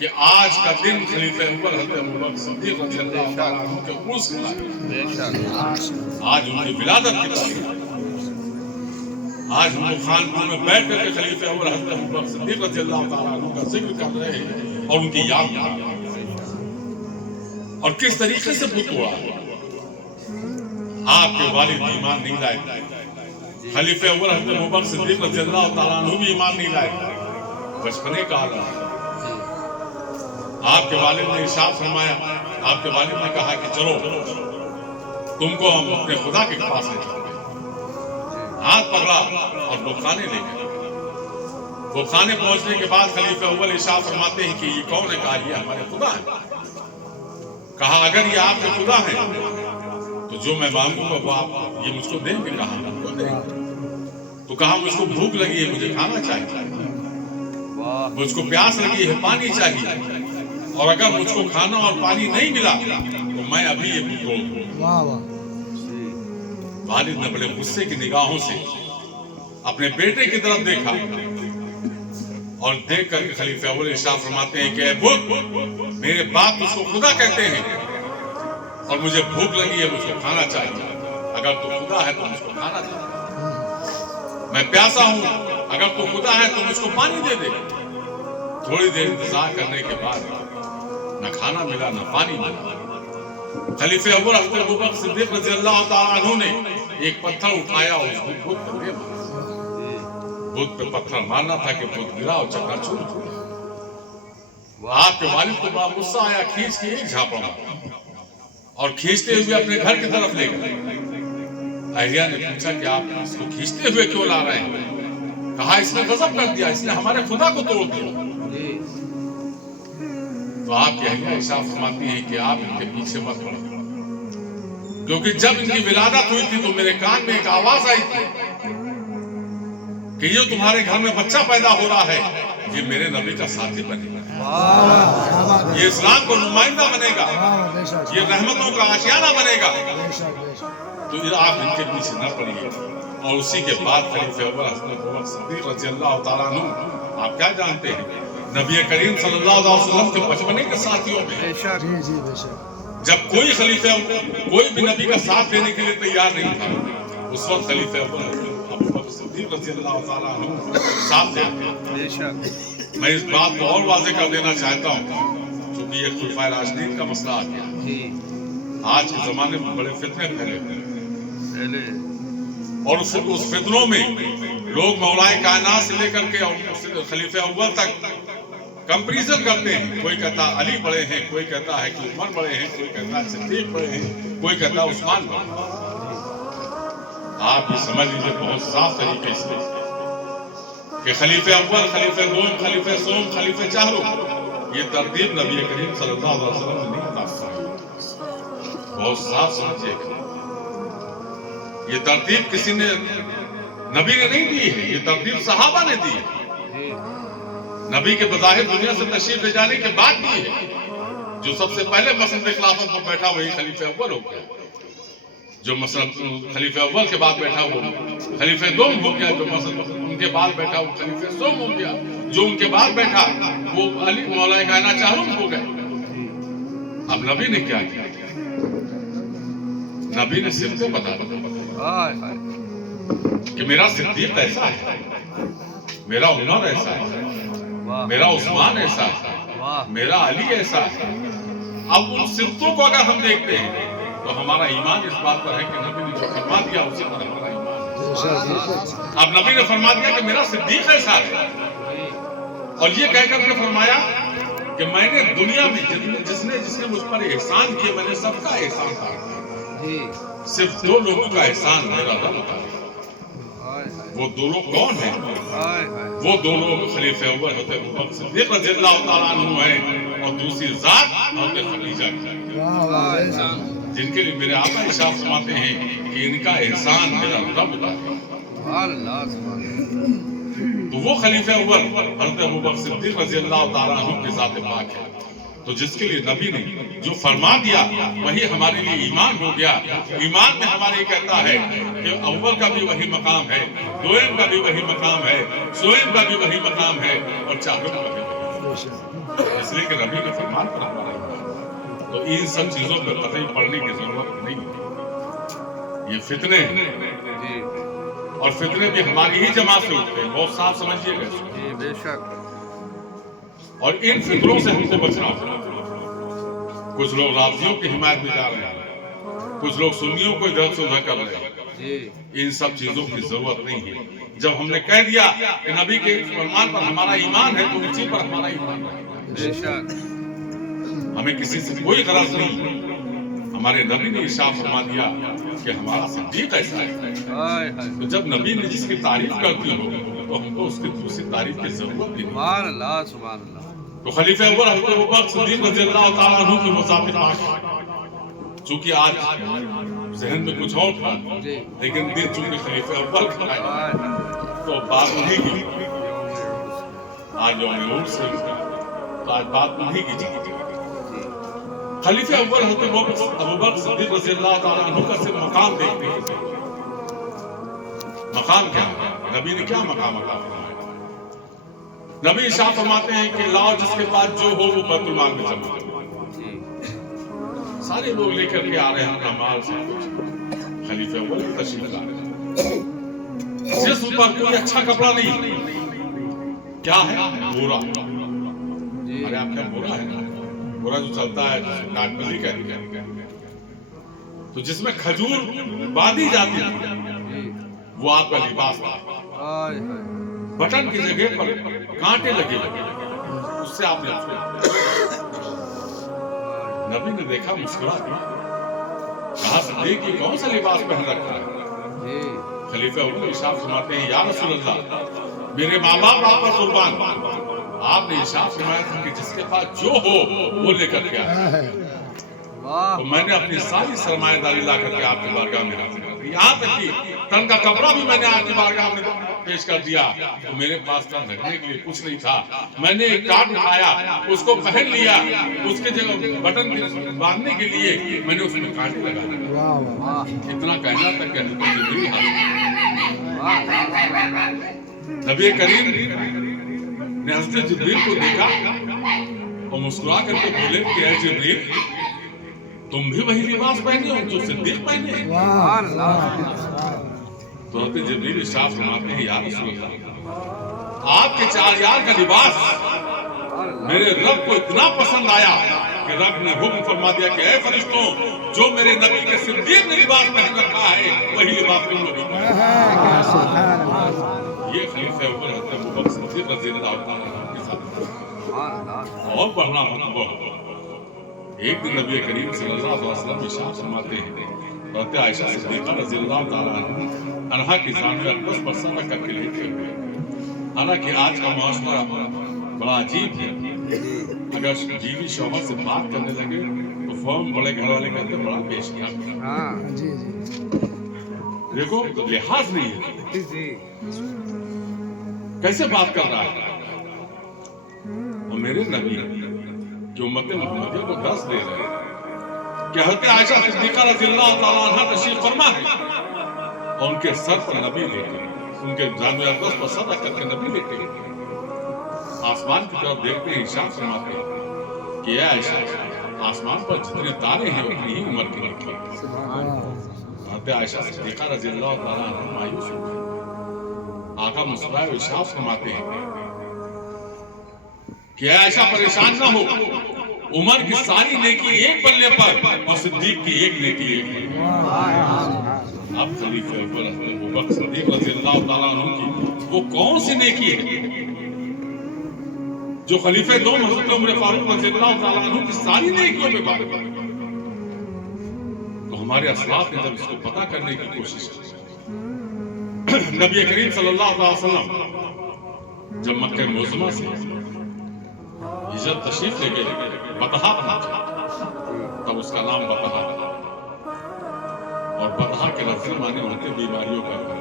کہ آج کا دن خلیفہ اول حضرت ابوبکر صدیق رضی اللہ تعالیٰ عنہ کے عرس کا ہے۔ آج ان کی ولادت کی تاریخ ہے۔ آج ہم لوگ خانقاہ میں بیٹھ کر کے خلیفہ اول حضرت ابوبکر صدیق رضی اللہ تعالیٰ عنہ کا ذکر کر رہے ہیں اور ان کی یاد کر رہے ہیں، اور کس طریقے سے بت توڑا۔ آپ کے والد ایمان نہیں لائے، خلیفہ اول حضرت ابوبکر صدیق رضی اللہ تعالیٰ عنہ بھی ایمان نہیں لائے، بچپنے کا حال ہے۔ آپ کے والد نے ارشاد فرمایا، آپ کے والد نے کہا کہ چلو تم کو ہم اپنے خدا کے پاس لے چلیں گے۔ ہاتھ پکڑا اور بتخانے لے گئے۔ بتخانے پہنچنے کے بعد خلیفہ اول ارشاد فرماتے ہیں کہ یہ کون ہے؟ کہا یہ ہمارے خدا ہے۔ کہا اگر یہ آپ کے خدا ہیں تو جو میں مانگوں گا وہ آپ یہ مجھ کو دیں گے؟ کہا ہم کو دیں گے۔ تو کہا مجھ کو بھوک لگی ہے، مجھے کھانا چاہیے، مجھ کو پیاس لگی ہے، پانی چاہیے، اور اگر مجھ کو کھانا اور پانی نہیں ملا تو میں ابھی یہ بت توڑ دوں۔ والد نے بڑے غصے کی نگاہوں سے اپنے بیٹے کی طرف دیکھا اور دیکھ کر کے خلیفہ اول ارشاد فرماتے ہیں کہ اے بت، میرے باپ مجھ کو خدا کہتے ہیں اور مجھے بھوک لگی ہے، مجھ کو کھانا چاہیے، اگر تو خدا ہے تو مجھ کو کھانا دے۔ میں پیاسا ہوں، اگر تو خدا ہے تو مجھ کو پانی دے دے۔ تھوڑی دیر انتظار کرنے کے بعد نہ کھانا ملا نہ پانی ملا۔ خلیفہ اول حضرت ابوبکر صدیق رضی اللہ تعالیٰ عنہ نے ایک پتھر اٹھایا اور اس کو بت پر دے مارا۔ بت پہ پتھر مارنا تھا کہ بت گرا اور چکنا چور ہو گیا۔ آپ کے والد کو بڑا غصہ آیا، کھینچ کے ایک جھاپڑ مارا اور کھینچتے ہوئے اپنے گھر کی طرف لے گئے۔ اہلیہ نے پوچھا کہ آپ اس کو کھینچتے ہوئے کیوں لا رہے ہیں؟ کہا اس نے غضب کر دیا، اس نے ہمارے خدا کو توڑ دیا۔ تو آپ کی اہلیہ ارشاد فرماتی ہیں کہ آپ ان کے پیچھے مت پڑو، کیونکہ جب ان کی ولادت ہوئی تھی تو میرے کان میں ایک آواز آئی تھی کہ یہ تمہارے گھر میں بچہ پیدا ہو رہا ہے، یہ میرے نبی کا ساتھی بنے گا، یہ اسلام کو نمائندہ بنے گا، یہ رحمتوں کا آشیانہ بنے گا۔ تو آپ ان کے پیچھے نہ پڑیے۔ اور اسی کے بعد خلیفہ اول حضرت ابوبکر صدیق رضی اللہ تعالیٰ عنہ، آپ کیا جانتے ہیں، نبی کریم صلی اللہ علیہ وسلم کے بچپنے کے ساتھیوں میں جب کوئی خلیفہ کوئی بھی نبی کا ساتھ دینے کے لیے تیار نہیں تھا، اس وقت خلیفہ اول ابوبکر صدیق رضی اللہ تعالیٰ عنہ ساتھ دیتے ہیں۔ میں اس بات کو اور واضح کر دینا چاہتا ہوں، چونکہ یہ خلفائے راشدین کا مسئلہ آ گیا۔ آج کے زمانے میں بڑے فتنے پھیلے ہوئے ہیں، اور اس فتنوں میں لوگ مولائے کائنات سے لے کر کے خلیفہ اول تک کمپریزن کرتے ہیں۔ کوئی کہتا علی بڑے ہیں، کوئی کہتا ہے کہ عمر بڑے ہیں، کوئی کہتا ہے صدیق بڑے ہیں، کوئی کہتا ہے عثمان بڑے ہیں۔ آپ یہ سمجھ لیجیے بہت صاف طریقے سے کہ خلیفہ اول، خلیفہ دوم، خلیفہ سوم، خلیفہ چہاروں، یہ ترتیب نبی کریم صلی اللہ علیہ وسلم نے نہیں بتا سکتا۔ بہت صاف سمجھیے گا، یہ ترتیب کسی نے نبی نے نہیں دی ہے، یہ ترتیب صحابہ نے دی ہے۔ نبی کے بظاہر دنیا سے تشریف لے جانے کے بعد دی ہے۔ جو سب سے پہلے مسند خلافت پر بیٹھا وہی خلیفہ اول ہو گیا، جو مسند خلیفہ اول کے بعد بیٹھا وہ خلیفہ دوم ہو گیا، جو مسند ان کے بعد بیٹھا وہ خلیفہ سوم ہو گیا، جو ان کے بعد بیٹھا وہ علی مولائے کائنات چہاروں ہو گئے۔ اب نبی نے کیا کیا؟ نبی نے صرف کو بتا دیا کہ میرا صدیق ایسا ہے، میرا عمر ایسا ہے، میرا عثمان ایسا ہے، میرا علی ایسا ہے۔ اب ان صفتوں کو اگر ہم دیکھتے ہیں تو ہمارا ایمان اس بات پر ہے کہ نبی نے جو فرما دیا اسی پر ہمارا ایمان ہے۔ اب نبی نے فرما دیا کہ میرا صدیق ایسا ہے، اور یہ کہہ کر کے فرمایا کہ میں نے دنیا میں جس نے مجھ پر احسان کیے میں نے سب کا احسان کیا، صرف دو لوگوں کا احسان میرا رب کا ہے۔ وہ دو لوگ کون ہیں؟ وہ دو لوگ خلیفہ اول حضرت ابوبکر صدیق رضی اللہ تعالیٰ عنہ ہیں، اور دوسری ذات حضرت خدیجہ کی، جن کے لیے میرے آقا ارشاد فرماتے ہیں کہ ان کا احسان میرا رب کا ہے۔ تو وہ خلیفہ اول حضرت ابوبکر صدیق رضی اللہ تعالیٰ عنہ کی ذات پاک ہے، تو جس کے لیے نبی نے جو فرما دیا وہی ہمارے لیے ایمان ہو گیا۔ ایمان میں ہمارے کہتا ہے کہ اول کا بھی وہی مقام ہے، دویم کا بھی وہی مقام ہے، سویم کا بھی وہی مقام ہے، اور چاروں کا بھی وہی مقام ہے۔ اس لیے کہ نبی کے فرمان پر ہمارا ایمان، تو ان سب چیزوں پہ قطعی پڑھنے کی ضرورت نہیں ہے۔ یہ فتنے ہیں اور فتنے بھی ہماری ہی جماعت سے اٹھتے ہیں، بہت صاف سمجھیے گا اس کو۔ بے شک۔ اور ان فتنوں سے ہم کو بچنا ہوگا۔ کچھ لوگ رافضیوں کی حمایت میں جا رہے ہیں، کچھ لوگ سنیوں کو ادھر سے ادھر کر رہے ہیں۔ ان سب چیزوں کی ضرورت نہیں ہے۔ جب ہم نے کہہ دیا کہ نبی کے فرمان پر ہمارا ایمان ہے تو اسی پر ہمارا ایمان ہے۔ بے شک۔ ہمیں کسی سے کوئی غرض نہیں۔ ہمارے نبی نے ارشاد فرما دیا کہ ہمارا صدیق ایسا ہے، تو جب نبی نے جس کی تعریف کرتی ہو تو ہم کو اس کی دوسری تعریف کی ضرورت نہیں۔ سبحان اللہ، سبحان اللہ۔ تو خلیفہ اول حضرت ابوبکر صدیق رضی اللہ تعالیٰ عنہ کی مصابت، چونکہ آج ذہن میں کچھ اور تھا لیکن دل چونکہ خلیفہ اول کا ہے تو بات انہیں کی، آج یوم عرس سے تو آج بات انہیں کی جاتی ہے۔ خلیفہ اول حضرت ابوبکر صدیق رضی اللہ تعالیٰ عنہ کا صرف مقام دیکھتے ہیں۔ مقام کیا ہے؟ نبی نے کیا مقام عطا فرمایا؟ نبی ارشاد فرماتے ہیں کہ لاؤ جس کے پاس جو ہو وہ بیت المال میں جمع کرو۔ سارے لوگ لے کر کے آ رہے ہیں اپنا مال سے کچھ، خلیفہ اول تشریف لا رہے ہیں، جسم پر کوئی اچھا کپڑا نہیں، کیا ہے؟ بورا۔ ارے آپ کیا بورا ہے؟ بورا جو چلتا ہے کاٹ بلی کہتے ہیں، تو جس میں کھجور باندھی جاتی ہے وہ آپ کا لباس تھا، بٹن کی جگہ پر کانٹے لگے ہوئے، اس سے آپ نے نبی نے دیکھا، مسکرا دیا، کہا صدیق یہ کون سا لباس پہن رکھا ہے؟ خلیفہ اول ارشاد فرماتے ہیں یا رسول اللہ میرے ماں باپ آپ پر قربان، آپ نے ارشاد فرمایا تھا کہ جس کے پاس جو ہو وہ لے کر کے آئے، تو میں نے اپنی ساری سرمایہ داری لا کر کے آپ کی بارگاہ میں حاضر کر دی، یہاں تک کہ تن کا کپڑا بھی میں نے آپ کی بارگاہ میں پیش کر دیا، تو میرے پاس تن ڈھکنے کے لیے کچھ نہیں تھا، میں نے ایک کاٹ اٹھایا، اس کو پہن لیا، اس کے جگہ بٹن باندھنے کے لیے میں نے اس میں کانٹے لگا دیا۔ اتنا کہنا تک کہ حضرت جبریل نبی کریم نے حضرت جبریل کو دیکھا اور مسکرا کر کے بولے کہ اے جبریل تم بھی وہی لباس پہنے ہو جو صدیق پہنے ہیں؟ تو حضرت جبریل ارشاد فرماتے ہیں یا رسول اللہ آپ کے چار یار کا لباس میرے رب کو اتنا پسند آیا کہ رب نے حکم فرما دیا کہ اے فرشتوں جو میرے نبی کے صدیق نے لباس پہن رکھا ہے وہی لباس تم لوگ پہنو۔ یہ خلیفہ اول حضرت ابوبکر صدیق رضی اللہ تعالیٰ کے ساتھ اور بڑھنا ہوتا۔ ایک دن نبی کریم صلی اللہ علیہ وسلم ارشاد فرماتے ہیں حضرت عائشہ صدیقہ رضی اللہ تعالیٰ عنہا کی ذات اقدس پر سر رکھ کر کے لیٹے ہوئے، حالانکہ آج کا معاشرہ بڑا عجیب ہے، اگر بیوی شوہر سے بات کرنے لگے تو فوراً بڑے گھر والے کہتے ہیں بڑا پیش کیا، دیکھو لحاظ نہیں ہے، کیسے بات کر رہا ہے۔ اور میرے نبی جو امت محمدیہ کو درس دے رہے ہیں کہ حضرت عائشہ صدیقہ رضی اللہ تعالیٰ عنہ تشریف فرما ہے اور ان کے سر پر نبی لیٹے، ان کے جانب اقدس پر سر رکھ کر کے نبی لیٹے، آسمان کی طرف دیکھتے ہیں ارشاد فرماتے ہیں کہ اے عائشہ آسمان پر جتنے تارے ہیں اتنی ہی عمر کی لڑکی۔ حضرت عائشہ صدیقہ رضی اللہ تعالیٰ عنہ مایوس ہو گئے، آقا مسکرائے ارشاد فرماتے ہیں کہ اے عائشہ پریشان نہ ہو، عمر کی ساری نیکی ایک پلے پر اور صدیق کی ایک نیکی ایک پلے پر۔ اب خلیفہ اول حضرت ابوبکر صدیق رضی اللہ تعالیٰ عنہ کی وہ کون سی نیکی ہے جو خلیفہ دوم حضرت عمر فاروق رضی اللہ تعالیٰ عنہ کی ساری نیکیوں میں بات کرے؟ تو ہمارے اسلاف نے جب اس کو پتہ کرنے کی کوشش کی، نبی کریم صلی اللہ علیہ وسلم جب مکہ معظمہ سے ہجرت تشریف لے گئے، بطحا پہنچے، تب اس کا نام بطحا، اور بطحا کے لفظ معنی ہوتے بیماریوں کا گھر،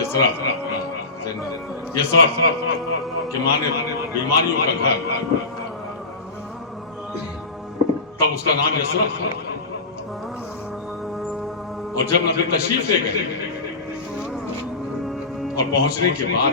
یسرف کے معنی بیماریوں کا گھر، تب اس کا نام یسرف تھا۔ اور جب نبی تشریف لے گئے اور پہنچنے کے بعد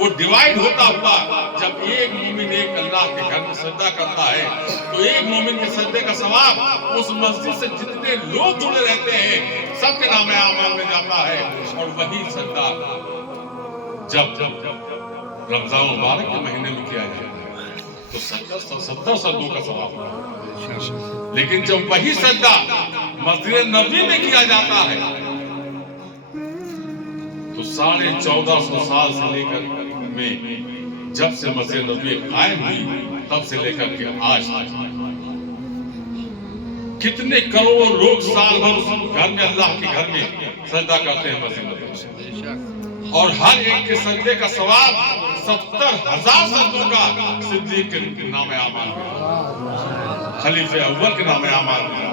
وہ ڈیوائڈ ہوتا ہوا جب ایک مومن ایک اللہ کے گھر میں سجدہ کرتا ہے تو ایک مومن کے سجدے کا ثواب اس مسجد سے جتنے لوگ جڑے رہتے ہیں سب کے نام اعمال میں جاتا ہے. اور وہی سجدہ جب رمضان مبارک کے مہینے میں کیا جاتا ہے تو 70 سجدوں کا ثواب ہوتا ہے. لیکن جب وہی سجدہ مسجد نبوی میں کیا جاتا ہے تو 1450 سال سے لے کر میں جب سے مسجد نبوی قائم ہوئی تب سے لے کر کے آج کتنے کروڑ لوگ سال بھر اس گھر میں اللہ کے گھر میں سجدہ کرتے ہیں مسجد نبوی. اور ہر ایک کے سجدے کا ثواب 70,000 سجدوں کا صدیق کے نام اعمال میں, خلیفہ اول کے نام اعمال میں.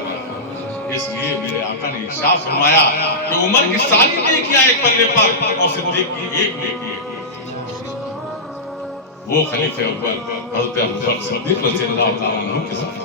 اس لیے میرے آقا نے ارشاد فرمایا کہ عمر کی ساری نیکیاں ایک پلے پر اور صدیق کی ایک نیکی ہے. وہ خلیفہ اول حضرت ابوبکر صدیق رضی اللہ تعالیٰ عنہ کے ساتھ